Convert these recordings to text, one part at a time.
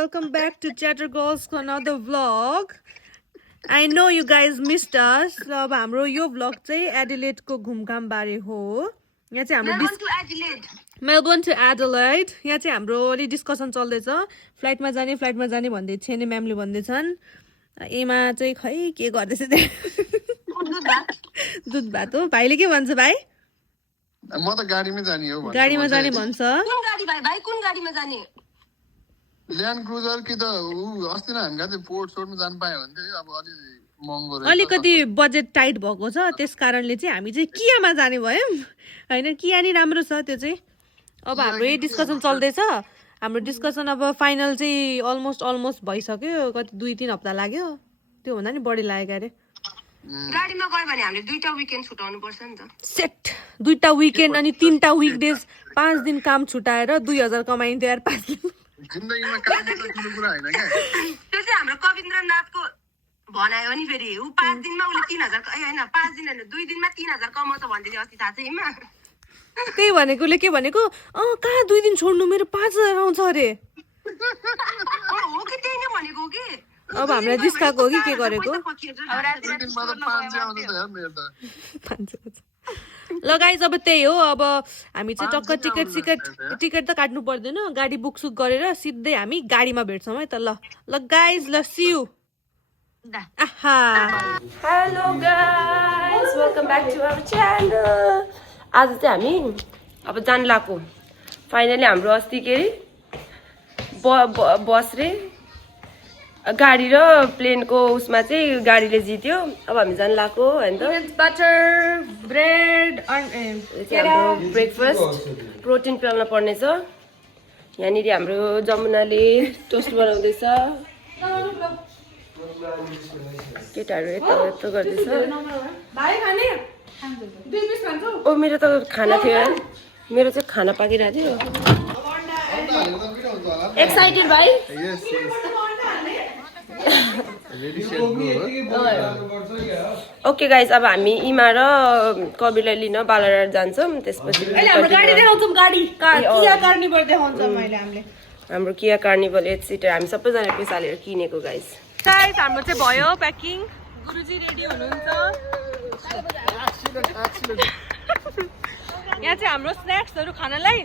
welcome back to Chatter Girls for another vlog. I know you guys missed us. अब हाम्रो यो vlog चाहिँ Adelaide को घुमघाम बारे हो. यहाँ चाहिँ हाम्रो मेलबोर्न टु एडिलेड. यहाँ चाहिँ हाम्रो अलि डिस्कसन चल्दैछ. फ्लाइटमा जाने भन्दै छेने म्यामले भन्दै छन्. एमा चाहिँ खै के गर्दैछ दुध भात हो. भाइले के भन्छ भाइ? म त गाडीमै जाने हो भन्छ. गाडीमा जाने भन्छ. कुन गाडी भाइ कुन गाडीमा जाने? ल्यान्ड क्रुजर कि त अस्ति नै हामी गएको पोर्ट सोर्टमा जान पायो भने चाहिँ अब अलि महँगो रहेछ. अलिकति बजेट टाइट भएको छ त्यस कारणले चाहिँ हामी चाहिँ कियामा जाने भयौँ हैन. किया नि राम्रो छ त्यो चाहिँ. अब हाम्रो यही डिस्कसन चल्दैछ. हाम्रो डिस्कसन अब फाइनल चाहिँ अलमोस्ट भइसक्यो. कति 2-3 हप्ता लाग्यो. त्यो भन्दा नि बढी लाग्यो अरे. गाडीमा गयो भने हामीले 2टा विकेन्ड छुटाउनु पर्छ नि त. सेट 2टा विकेन्ड अनि 3टा विकडेज 5 दिन काम छुटाएर 2000 कमाइन्थ्यो यार 5 दिन. जिन्दगीमा काम गर्नु कुरा हैन के. त्यो चाहिँ हाम्रो कविन्द्रनाथको भनाइ हो नि फेरि. उ 5 दिनमा उले 3000 हैन 5 दिन हैन 2 दिनमा 3000 कमाउँछ भन्दै थियो अस्ति थाहा छ इमा. त्यही भनेकोले के भनेको कहाँ 2 दिन छोड्नु मेरो 5000 आउँछ अरे. हो कि त्यही नै भनेको कि. अब हामीलाई जिस्काको हो कि के गरेको. ल गाइज अब त्यही हो. अब हामी चाहिँ टक्क टिकट त काट्नु पर्दैन. गाडी बुकसुक गरेर सिधै हामी गाडीमा भेट्छौँ है त. ल गाइज ल see you. Hello guys welcome back to our channel. आज चाहिँ हामी अब जान लाग्यो. फाइनली हाम्रो अस्ति के बस रे गाडी र प्लेनको उसमा चाहिँ गाडीले जित्यो. अब हामी जान लाग्यो हैन त. बटर ब्रेड हाम्रो ब्रेकफास्ट प्रोटिन पिल्न पर्ने छ. यहाँनिर हाम्रो जमुनाले टोस्ट बनाउँदैछ. केटाहरू यता गर्दैछ. ओ मेरो त खाना थियो यार. मेरो चाहिँ खाना पाकिरहेको थियो. एक्साइटेड भाइ? ओके गाइस अब हामी इमा र कविलाई लिन बालराट जान्छौँ. त्यसपछि हाम्रो किया कार्निभल 8 सिटर हामी सबैजना पैसा हालेर किनेको गाइस. गाइस हाम्रो चाहिँ भयो प्याकिङ. गुरुजी रेडी हुनुहुन्छ. यहाँ चाहिँ हाम्रो स्न्याक्सहरू खानलाई.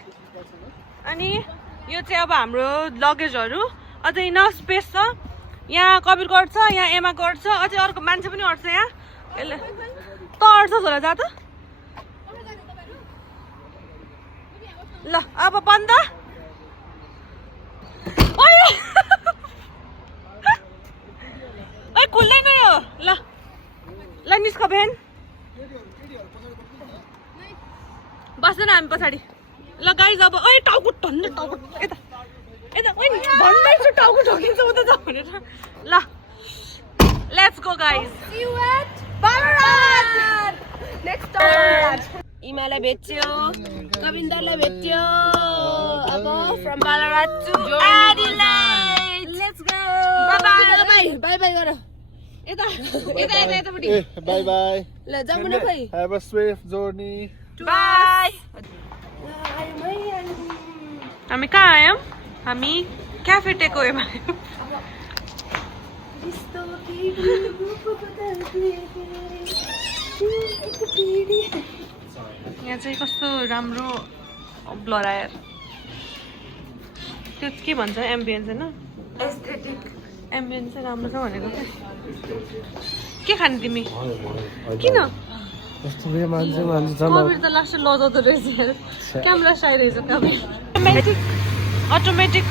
अनि यो चाहिँ अब हाम्रो लगेजहरू. अझै इनफ स्पेस छ. यहाँ कबिर गर्छ, यहाँ एमा गर्छ, अझै अर्को मान्छे पनि अट्छ यहाँ. यसले त अट्छस् होला जा त. ल अब बन्द. ओइ खुल्दैन यो. ल निस्क भेन. बस्दैन हामी पछाडि. ल गाइज अब ओइ टाउको टन्ने टाउको यता यता. ओइ भन्दैछु टाउको ठोकिन्छ उता जा भनेर. ल let's go guys. See you at Ballarat. Next time इमालाई भेट्यो, कविन्दरलाई भेट्यो. अब from Ballarat to Adelaide. Let's go. Bye bye गर. यता यतापट्टि बाइ बाइ. ल जाऊ न भाइ. Have a safe journey. Bye. हामी कहाँ आयौँ? हामी क्याफे टेकअवेमा आयौँ. यहाँ चाहिँ कस्तो राम्रो ब्लर आयो. त्यो के भन्छ एम्बियन्स होइन एस्थेटिक एम्बियन्स चाहिँ राम्रो छ भनेको. के खाने तिमी? किन कविर त लास्ट लजाउँदो रहेछ यार. क्यामेरा आइरहेछ कविर. अटोमेटिक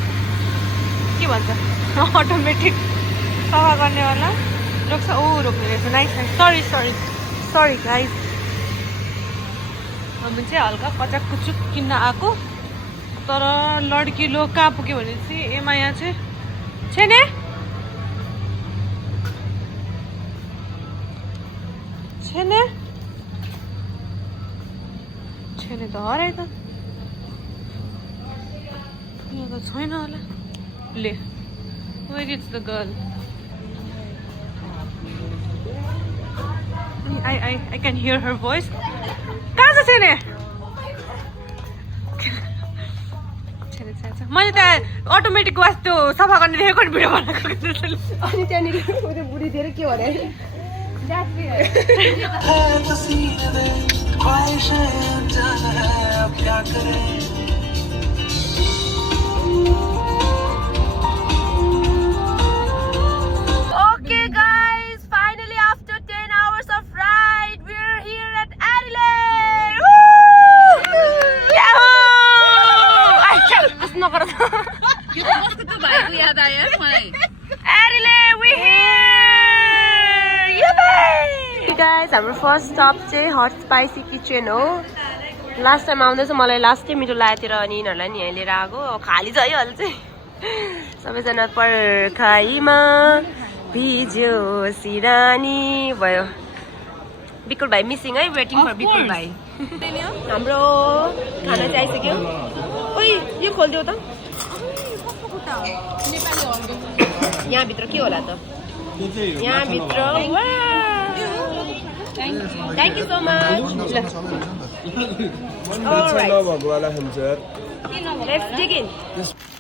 के भन्छ अटोमेटिक सफा गर्नेवाला रोक्छ. रोक्ने रहेछ. नाइस. Sorry guys. हामी चाहिँ हल्का कचाक कुचुक किन्न आएको. तर लड्की लोग कहाँ पुग्यो भनेपछि एमा यहाँ चाहिँ छेने त हरायो त. यहाँ त छैन होला. ले where is the girl. I can hear her voice. कहाँ छ छेने? मैले त्यहाँ अटोमेटिक वास त्यो सफा गर्ने रेकर्ड भिडियो बनाएको अनि त्यहाँनिर त्यो बुढी धेरै के भने Okay guys, finally after 10 hours of ride, we're here at Adelaide. Woo! Yahoo! Kस्तो नगर त। यो त कस्तो त भाइको याद आयो मलाई। Adelaide, we're here. Yippee! guys, हाम्रो फर्स्ट स्टप चाहिँ हट स्पाइसी किचन हो। लास्ट टाइम आउँदा चाहिँ मलाई लास्टै मिठो लागेको थियो र अनि यिनीहरूलाई नि यहाँ लिएर आएको खाली छ है अहिले चाहिँ सबैजना पर्खाइमा भिज्यो सिरानी भयो। बिकुल भाइ मिसिङ है, वेटिङ फर बिकुल भाइ। हाम्रो खाना चाहिँ आइसक्यो। ओइ यो खोलिदियो त यहाँभित्र के होला त यहाँभित्र thank you so much.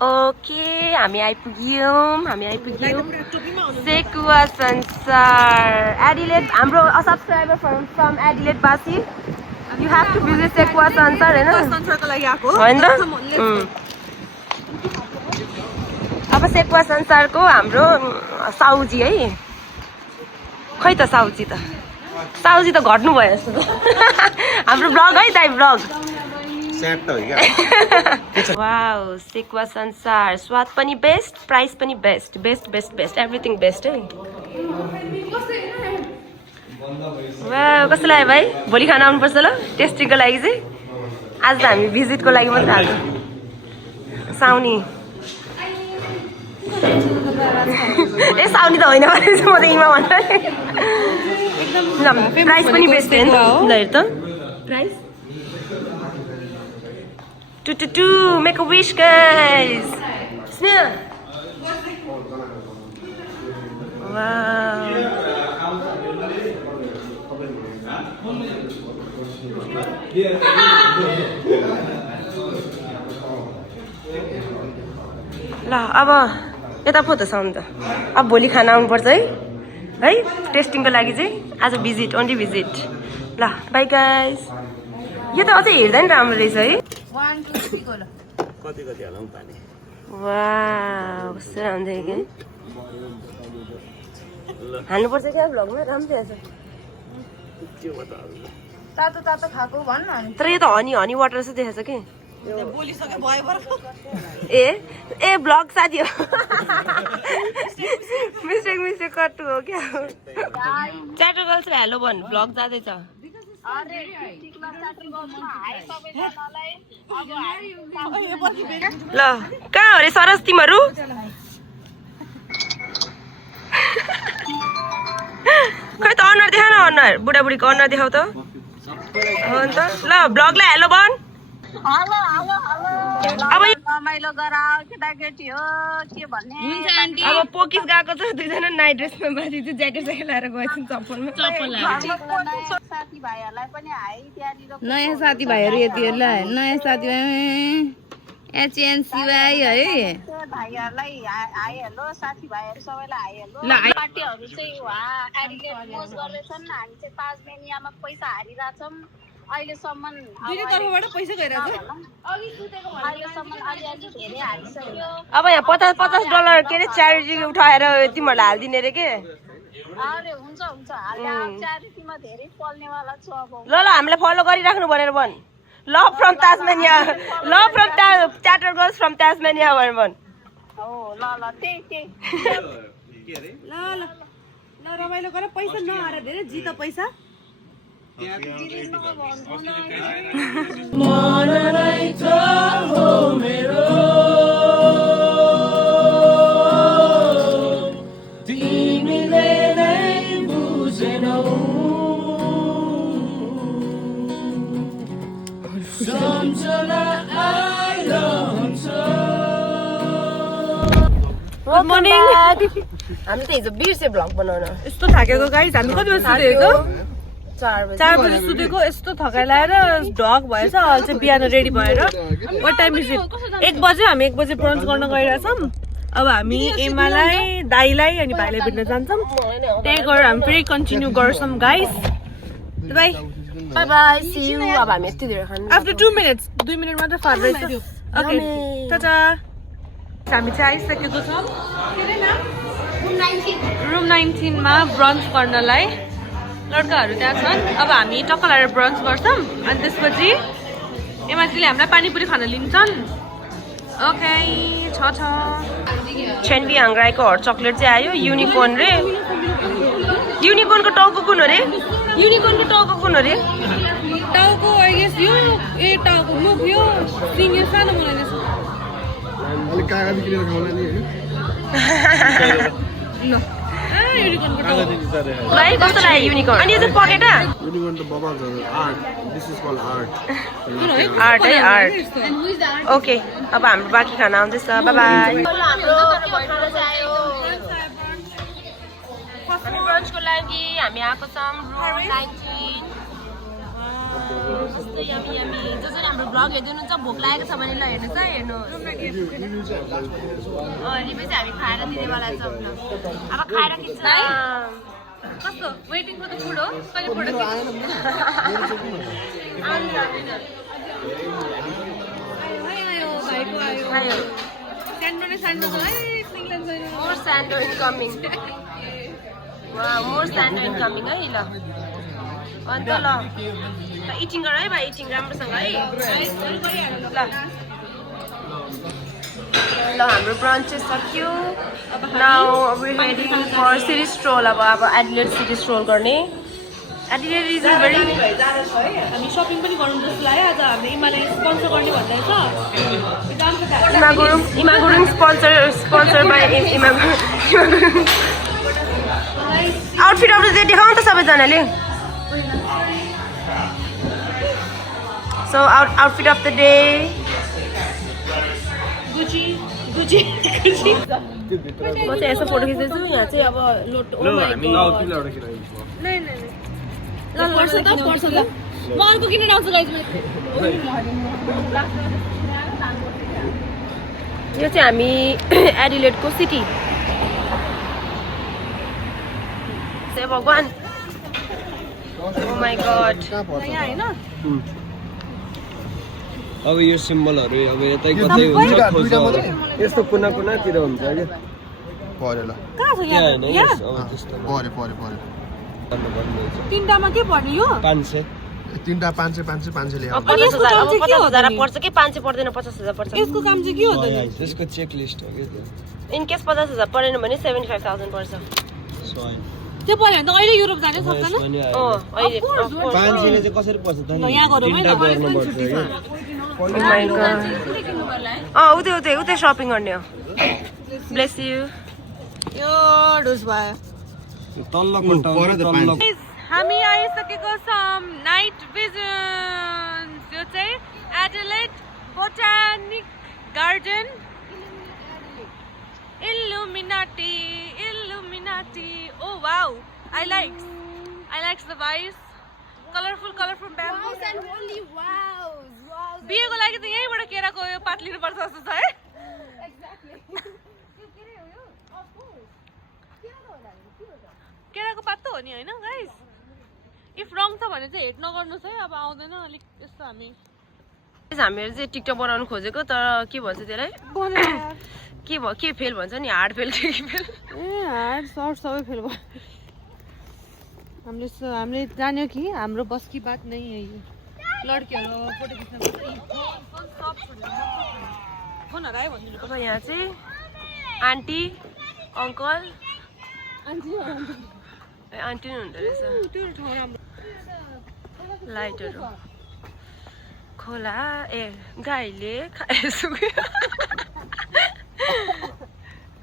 Okay हामी आइपुग्यौँ सेकुवा संसार एडिलेड। हाम्रो सब्सक्राइबर फ्रम एडिलेड बासी, you have to visit Sekuwa Sansar होइन संसारको लागि आएको होइन त। अब सेकुवा संसारको हाम्रो साउजी है, खै त साउजी त घट्नु भयो जस्तो त हाम्रो ब्लग है दाइ ब्लग। वाउ सेकुवा संसार स्वाद पनि बेस्ट, प्राइस पनि best, best best best everything best है। वाउ कस्तो लाग्यो भाइ? भोलि खाना आउनुपर्छ ल टेस्टिङको लागि चाहिँ। आज त हामी भिजिटको लागि मात्रै आएको। साउनी ए साउनी त होइन भनेपछि म त इमा भन्छ। प्राइस पनि बेस्ट हो नि त त price. 222 make a wish guys. Smell. Wow. ल अब यता पो त साउन्ड त। अब भोलि खाना आउनुपर्छ है टेस्टिङको लागि चाहिँ। आज भिजिट ओन्ली भिजिट। ल बाई गाइस। यो त अझै हेर्दा नि राम्रो रहेछ है। वाउ कस्तो राम्रो देखेँ कि। हाल्नुपर्छ क्या भ्लगमा, राम्रो रहेछ। तातो तातो खाएको भन्न तर यो त हनी वाटर चाहिँ देखेछ कि। बोलिसक्यो भयो बर्को ए ब्लग साथी हो मिस्टेक कट्टु हो क्या। च्याटर गर्ल्स र हेलो भन् ब्लग जाँदैछ। ल कहाँ हो अरे सरस तिमीहरू? खै त अनुहार देखाउ न, अनुहार बुढाबुढीको अनुहार देखाउ त। अन्त ल ब्लगलाई हेलो भन्। अब रमाइलो गराओ केटाकेटी हो के भन्ने। अब पोकिस गएको छ दुईजना नाइट ड्रेसमा, माथि चाहिँ ज्याकेट लगाएर गएछन् चप्पलमा। साथीभाइहरूलाई पनि हाई त्यहाँनिर नयाँ साथीभाइहरू यतिहरूलाई नयाँ साथीभाइ एचएनसीवाई है भाइहरूलाई हाई हेलो, साथीभाइहरू सबैलाई हाई हेलो। पार्टीहरू चाहिँ एडिलेड पोस्ट गर्दैछन्, हामी चाहिँ ताजमेनियामा पैसा हारिरहेछौँ अहिलेसम्म। पैसा गइरहेछ अहिलेसम्म अलिअलि धेरै हारिसक्यो। अब यहाँ $50 के अरे च्यारिटी उठाएर तिमीहरूलाई हालिदिने रे के। अरे हुन्छ च्यारिटीमा धेरै पल्नेवाला छ अब। ल हामीलाई फलो गरिराख्नु भनेर भन्। Love from Tasmania, love from chatter girls from Tasmania भनेर भन्। हो ल त्यही ल रमाइलो गर। पैसा नआएर धेरै जित पैसा। Good morning. हामी त हिजो बिर्से भ्लग बनाउन। यस्तो थाकेको गाइस, हामी कति बजी सुतेको? 4 बजी सुतेको। यस्तो थकाइ लागेर ढक भएछ। अहिले चाहिँ बिहान रेडी भएर। What time is it? 1 बजे हामी 1 बजे ब्रन्च गर्न गइरहेछौँ अब हामी एमालाई दाइलाई अनि भाइलाई भेट्न जान्छौँ त्यही गरेर हामी फेरि कन्टिन्यू गर्छौँ guys bye bye bye see you अब हामी यति धेरै खानु आफ्टर 2 मिनट्स 2 मिनट मात्र फार रहेछ ओके टाटा हामी चाहिँ आइसकेको छौँ रुम 19 मा ब्रन्च गर्नलाई लड्काहरू त्यहाँ छन् अब हामी टक्क लगाएर ब्रन्च गर्छौँ अनि त्यसपछि एमाजीले हामीलाई पानीपुरी खान लिन्छन् ओके छ छेन्बी हाङ्राईको हट चक्लेट चाहिँ आयो युनिकर्न रे युनिकर्नको टाउको कुन हो रे युनिकर्नको टाउको कुन हो रे टाउको आई गेस यो ए टाउको मुख यो सिङ यो सानो बनाइदिएछ अलिक कागा बिक्रेर खाउला नि ल युनिकर्नको टाउको भाइ कस्तो लाग्यो युनिकर्न अनि यो चाहिँ पकेटा युनिकर्न त बबाल छ art this is called art art है आर्ट ओके अब हाम्रो बाँकी खाना आउँदैछ बाई बाई हामी ब्रन्चको लागि हामी आएको छौँ रुम 19 कस्तो यमी यमी जसरी हाम्रो भ्लग हेर्नुहुन्छ भोक लागेको छ भने ल हेर्नुहोस् है हेर्नु रिभ्यू चाहिँ हामी खाएर दिनेवाला छौँ ल अब खाएर खिच्छ कस्तो वेटिङ फर द फुड हो कहिले फोटो भाइको आयो स्यान्डो नै स्यान्डोको है निक्लन छैन मोर स्यान्डो इनकमिङ मोर स्यान्डो इनकमिङ है ल अन्त ल इटिङ गर है भाइ इटिङ राम्रोसँग है ल हाम्रो ब्रन्च चाहिँ सक्यो now we heading for city stroll अब एडिलेड सिटी स्ट्रोल गर्ने एडिलेड इज भेरी हामी सपिङ पनि गर्नु जस्तो लाग्यो आज हामीले इमाले स्पोन्सर गर्ने भन्दैछ इमा गुरुङ स्पोन्सर बाई इमा आउटफिट अफ द डे देखाउनु त सबैजनाले so outfit of the day Gucci म चाहिँ यसो फोटो खिच्दैछु यहाँ चाहिँ अब लोट ओ माइ गॉड ल पर्छ त म अर्को किनेर आउँछु गाइस यो चाहिँ हामी एडिलेडको सिटी से भगवान ओ माइ गॉड यहाँ हैन अब यो सिम्बलहरु अब यतै कतै हुन्छ खोज्छ यस्तो कुना कुनातिर हुन्छ के परे ल कहाँ छ यहाँ यहाँ अब त्यस्तो परे तीनटामा के पर्ने यो 500 तीनटा 500 ले अब 50,000 पर्छ कि 500 पर्दैन 50,000 पर्छ यसको काम चाहिँ के हो त त्यसको चेक लिस्ट हो के त्यो इन केस 50,000 परेन भने 75,000 पर्छ त्यो पर्यो भने त अहिले युरोप जाने सक्दैन अहिले 500 ले चाहिँ कसरी पर्छ त यहाँ गरौँ है उतै शपिङ गर्ने हो ब्लेस यु यो ढुस भयो तल्लो तल्लो हामी आइसकेको छौँ नाइट भिजन यो चाहिँ Adelaide botanic garden illuminati oh wow I likes the vibes colorful bamboos and only wow बिहेको लागि त यहीँबाट केराको यो पात लिनुपर्छ जस्तो छ है केराको पात त हो नि होइन गाइस इफ रङ छ भने चाहिँ हेट नगर्नुहोस् है अब आउँदैन अलिक यस्तो हामीहरू चाहिँ टिकटक बनाउनु खोजेको तर के भन्छ त्यसलाई के भयो के फेल भन्छ नि हार्ड फेल के फेल हार्ड सर्ट सबै फेल भयो हामीले जान्यो कि हाम्रो बस की बात नहीं है ये लड्कीहरू फोटो खिच्न फोन हरायो भनिदिनु अब यहाँ चाहिँ आन्टी अङ्कल आन्टी नै हुँदो रहेछ त्यो ठाउँ राम्रो लाइटहरू खोला ए गाईले खाइसक्यो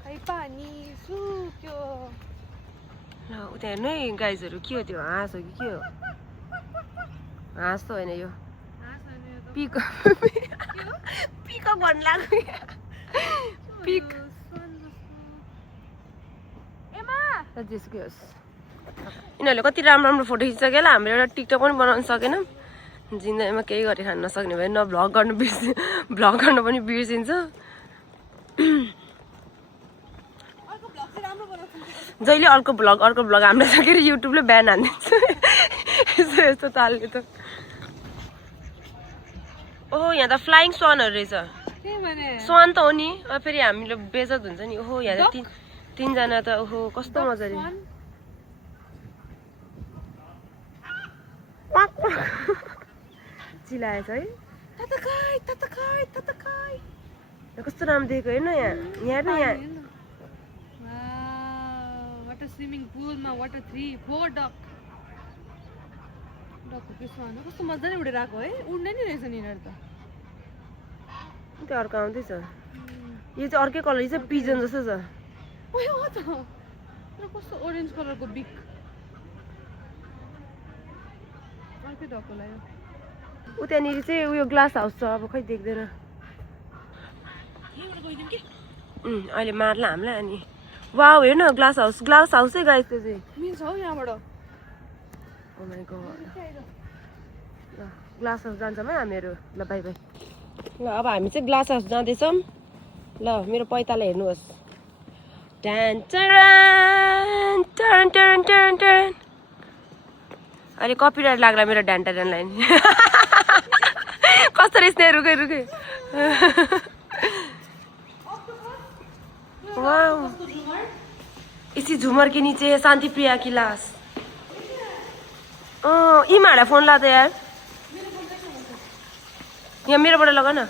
खै पानी सुक्यो ल उता हेर्नु है गाइजहरू के हो त्यो हाँस हो कि के हो हाँस त होइन यो पिक भन्नु लाग्यो पिक जेसुकै होस् यिनीहरूले कति राम्रो फोटो खिचिसक्यो होला हामीले एउटा टिकटक पनि बनाउन सकेनौँ जिन्दगीमा केही गरी खान नसक्ने भयो न भ्लग गर्न पनि बिर्सिन्छ जहिले अर्को भ्लग हाम्रो सकेर युट्युबले ब्यान हानिदिन्छ यस्तो तालले त ओहो यहाँ त फ्लाइङ स्वानहरू रहेछ स्वान त हो नि फेरि हामीले बेजत हुन्छ नि ओहो यहाँ त तीनजना त ओहो कस्तो मजाले चिलाएछ है कस्तो राम्रो देखेको हेर्न यहाँ वाटर स्विमिङ पुलमा वाटर 3-4 डक कस्तो मजाले उडेर आएको है उड्ने नि रहेछ नि यिनीहरू त त्यो अर्को आउँदैछ यो चाहिँ अर्कै कलर यो चाहिँ पिजन जस्तो छ कस्तो ओरेन्ज कलरको बिक अर्कै ढक्को लाग्यो ऊ त्यहाँनिर चाहिँ उयो ग्लास हाउस छ अब खै देख्दैन अहिले मार्ला हामीलाई अनि वाउ हेर्न ग्लास हाउसै गाइस त्यो चाहिँ मिल्छ हौ यहाँबाट oh my god glass house जान्छौँ है हामीहरू ल बाई बाई ल अब हामी चाहिँ ग्लास हाउस जाँदैछौँ ल मेरो पैताला हेर्नुहोस् टन टन टन टन टन टन अहिले कपिराइट लाग्ला मेरो ड्यान्टालाई नि कस्तो रहेछ रुके वाओ इसी झुमर के नीचे है शांति प्रिया की लाश इमाड़ा फोन ला दे यार यहाँ मेरोबाट लगा न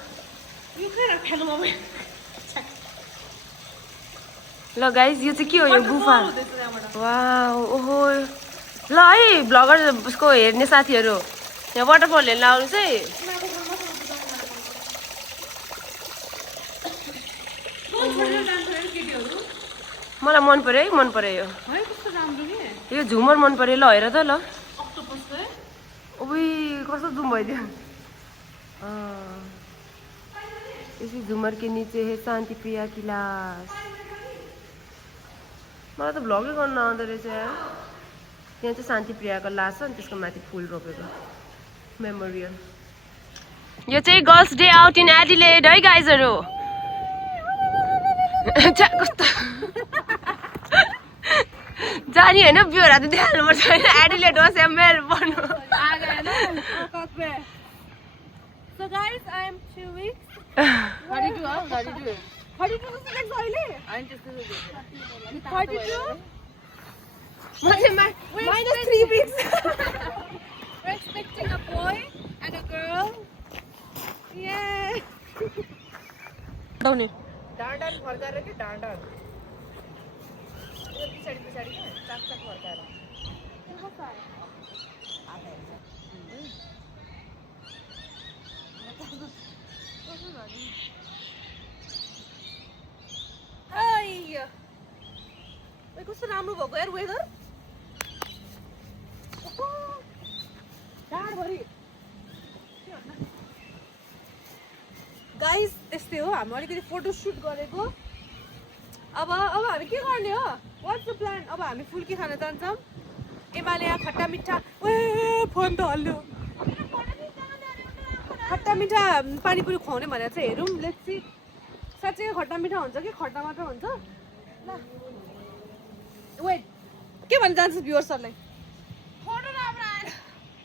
ल गाइस यो चाहिँ के हो यो गुफा वाओ ओहो ल है ब्लगर उसको हेर्ने साथीहरू यहाँ वाटरफल हेर्न आउनु चाहिँ मलाई मन पर्यो यो झुमर मन पर्यो ल हेर त ल उही कस्तो जुम भइदियो इसी झुमर के नीचे है शान्ति प्रिया की लाश मलाई त भ्लगै गर्न आउँदो रहेछ यार त्यहाँ चाहिँ शान्ति प्रियाको लास छ अनि त्यसको माथि फुल रोपेको मेमोरियल यो चाहिँ girls day out in Adelaide है गाइजहरू कस्तो जानी होइन बिहोर त देखाल्नुपर्छ होइन एडिलेड होस् या Melbourne So guys, I am 2 weeks. 32 हो 32 32 जस्तो लाग्छ अहिले अनि त्यस्तो 32 minus 3 weeks. We're expecting a boy and a girl. Yeah. Down here. डाँडान फर्काएर के डाँडान यो पछाडी के चाक फर्काएर कस्तो राम्रो भएको यार वेदर गाइस यस्तै हो हामी अलिकति फोटो सुट गरेको अब हामी के गर्ने हो व्हाट्स द प्लान अब हामी फुल्की खान जान्छौँ एमाले खट्टा मिठा फोन त हल्यो खट्टा मिठा पानीपुरी खुवाउने भनेर चाहिँ हेरौँ लेट्स सी साँच्चै खट्टा मिठा हुन्छ कि खट्टा मात्र हुन्छ ल वेट के भन्न चाहन्छु भ्युअर्सहरूलाई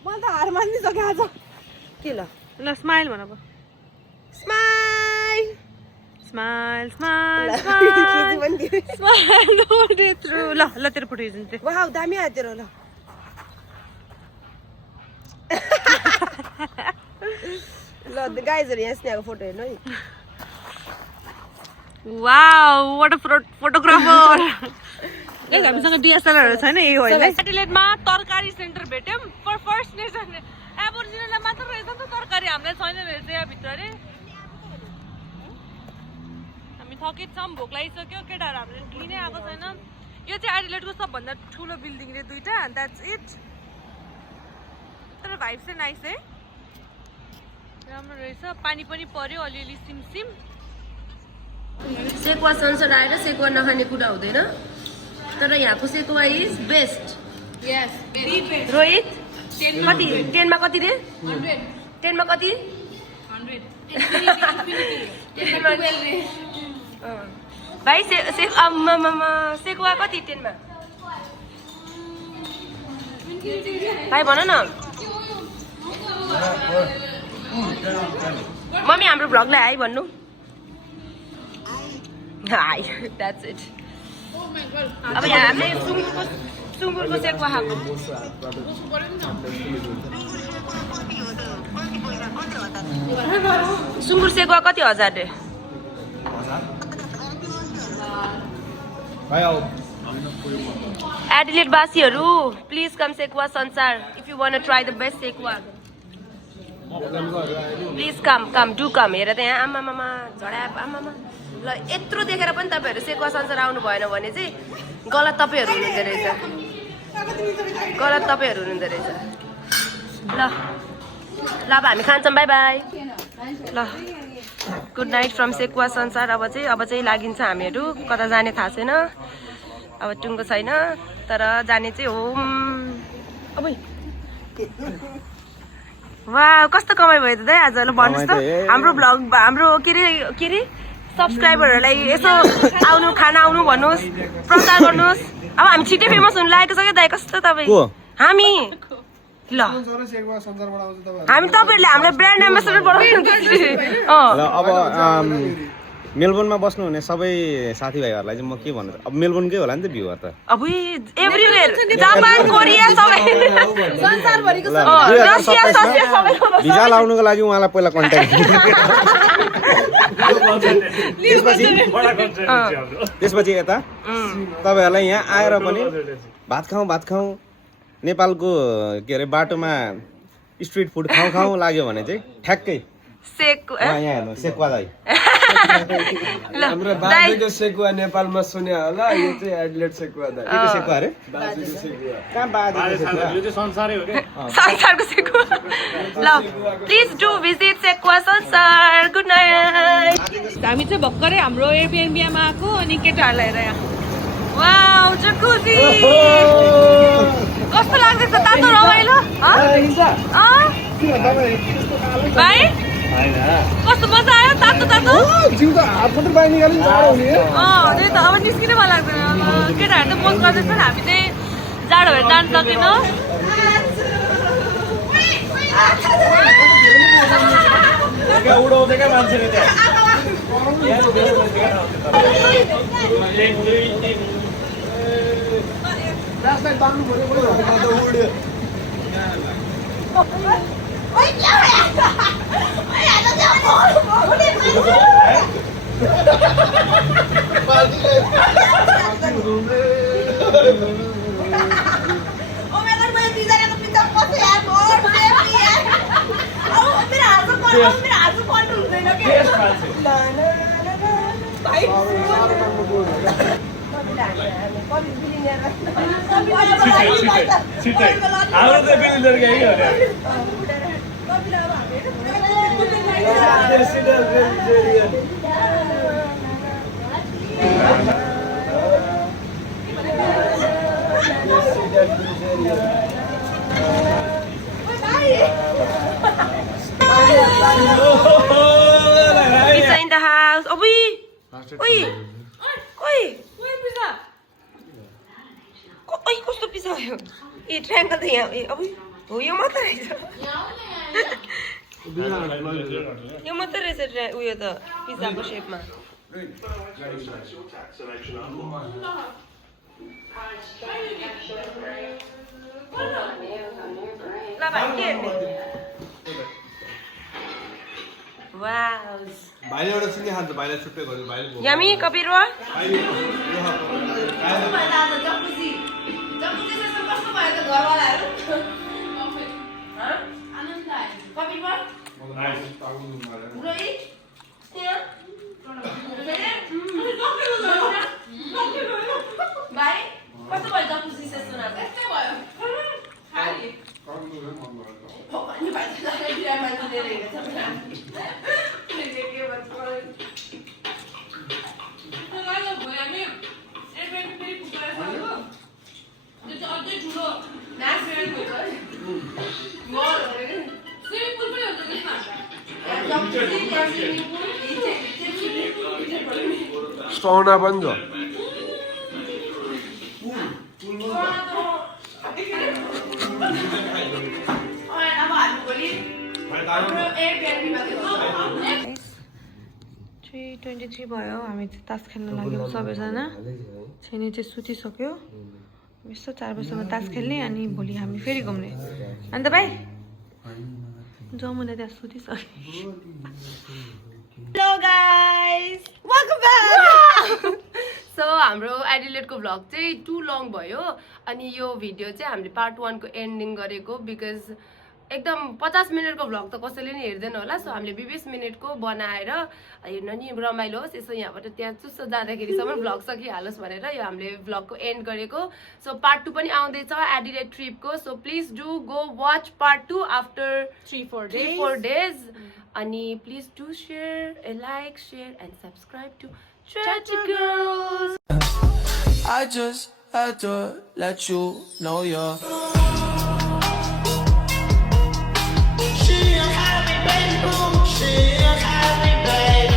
मलाई त हार मानिसक्यो आज के ल ल स्माइल भन अब smile smile smile smile through ल तेरो फोटो हेर्छु वाउ दामी आयो तेरो ल ल गाइजहरू यहाँ स्नेहाको फोटो हेर्नु है wow what a photographer guys हामीसँग डीएसएलआर छैन यही होइन एडिलेडमा तरकारी सेन्टर भेट्यौँ पर फर्स्ट नेसन एबोरिजिनललाई मात्र रहेछ नि त तरकारी हामीलाई छैन रहेछ यहाँ भित्र रे हामी थकित छौँ भोक लागिसक्यो केटाहरू हामीले लिनै आएको छैन यो चाहिँ एडिलेडको सबभन्दा ठुलो बिल्डिङ रे दुईटा द्याट्स इट तर भाइब चाहिँ नाइस है राम्रो रहेछ पानी पनि पर्यो अलिअलि सिमसिम सेकुवा सनसेट आएर सेकुवा नखाने कुरा हुँदैन तर यहाँको sekuwa is best yes very best Rohit कति 10 मा कति रे 10 मा कति 100 भाइ सेकुवा कति 10 मा भाइ भन न मम्मी हाम्रो भ्लगलाई हाई भन्नु हाई द्याट्स इट अब यहाँ हामीले सुँगुरको सेकुवा खाएको सुँगुर सेकुवा कति 1000 रे एडिलेड बासीहरू please come Sekuwa Sansar if you want to try the best sekuwa please come do come here त यहाँ आमामामा झड्याप आमामा ल यत्रो देखेर पनि तपाईँहरू सेकुवा संसार आउनु भएन भने चाहिँ गलत तपाईँहरू हुनुहुँदो रहेछ ल अब हामी खान्छौँ बाई बाई ल गुड नाइट फ्रम सेकुवा संसार अब चाहिँ लागिन्छ हामीहरू कता जाने थाहा छैन अब टुङ्गो छैन तर जाने चाहिँ हो अब वाह कस्तो कमाइ भयो त दाइ आज ल भन्नुहोस् त हाम्रो भ्लग हाम्रो के अरे सब्सक्राइबरहरूलाई यसो आउनु खाना आउनु भन्नुहोस् प्रचार गर्नुहोस् अब हामी छिट्टै फेमस हुनु लागेको छ क्या दाइ कस्तो तपाईँ हामी ल हामी तपाईँहरूले हाम्रो ब्रान्ड एम्बेसडर बनाउनु अब मेलबोर्नमा बस्नुहुने सबै साथीभाइहरूलाई चाहिँ म के भन्नु अब मेलबोर्नकै होला नि त भ्युवर त अब एभ्रिवेयर जापान कोरिया सबै संसारभरिको रसिया भिजा लाउनुको लागि उहाँलाई पहिला कन्ट्याक्ट त्यसपछि यता तपाईँहरूलाई यहाँ आएर पनि भात खाउँ नेपालको के अरे बाटोमा स्ट्रिट फुड खाउँ लाग्यो भने चाहिँ ठ्याक्कै यहाँ हेर्नु सेकुवा दाइ हाम्रो बाजुको सेकुवा नेपालमा सुने होला यो चाहिँ एडिलेड सेकुवा दाइ के सेकुवा अरे बाजुको सेकुवा कहाँ बाजुको सेकुवा यो चाहिँ संसारै हो के संसारको सेकुवा ल प्लिज डु भिजिट सेकुवा संसार गुड नाइट हामी चाहिँ भर्खरै हाम्रो एयरबिएनबीमा आएको अनि केटाहरूलाई हेर यहाँ वाउ जकुजी कस्तो लाग्दैछ तातो रमाइलो भाइ कस्तो मजा आयो तातो त्यही त अब निस्किनै मन लाग्दैन केटाहरू त मोज गर्दैछन् हामी चाहिँ जाडो भएर जानु सकेनौँ Pizza in the house. Oi! Oi, कस्तो पिज्जा हो ए ट्रायंगल त यहाँ ए अब हो यो मात्र रहेछ यो मात्र रहेछ उयो त पिज्जाको शेपमा ल भाइ के हेर्ने वाउ भाइले एउटा सिङ्गे खान्छ भाइलाई छुट्टै गर्नु भाइले यमी कपिरवा सौना पनि छ थ्री 23 भयो हामी चाहिँ तास खेल्न लाग्यौँ सबैजना छैनी चाहिँ सुतिसक्यो यस्तो 4 बजीसम्म तास खेल्ने अनि भोलि हामी फेरि घुम्ने अन्त भाइ जमुना त्यहाँ सुतिसक्यो hello guys welcome back so हाम्रो एडिलेडको भ्लग चाहिँ टु लङ भयो अनि यो भिडियो चाहिँ हामीले पार्ट 1 को एन्डिङ गरेको बिकज एकदम 50 मिनटको भ्लग त कसैले नि हेर्दैन होला सो हामीले 20 मिनटको बनाएर हेर्न नि रमाइलो होस् यसो यहाँबाट त्यहाँ चुस्सो जाँदाखेरिसम्म भ्लग सकिहालोस् भनेर यो हामीले भ्लगको एन्ड गरेको सो पार्ट 2 पनि आउँदैछ एडिलेड ट्रिपको so please do go watch part 2 after 3-4 days अनि please do share like share and subscribe to Tragic Girls I just had to let you know you're